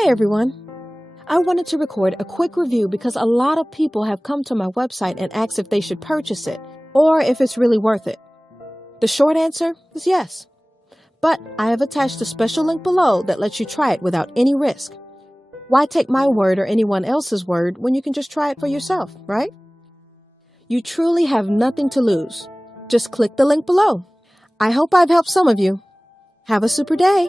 Hey everyone! I wanted to record a quick review because a lot of people have come to my website and asked if they should purchase it or if it's really worth it. The short answer is yes. But I have attached a special link below that lets you try it without any risk. Why take my word or anyone else's word when you can just try it for yourself, right? You truly have nothing to lose. Just click the link below. I hope I've helped some of you. Have a super day!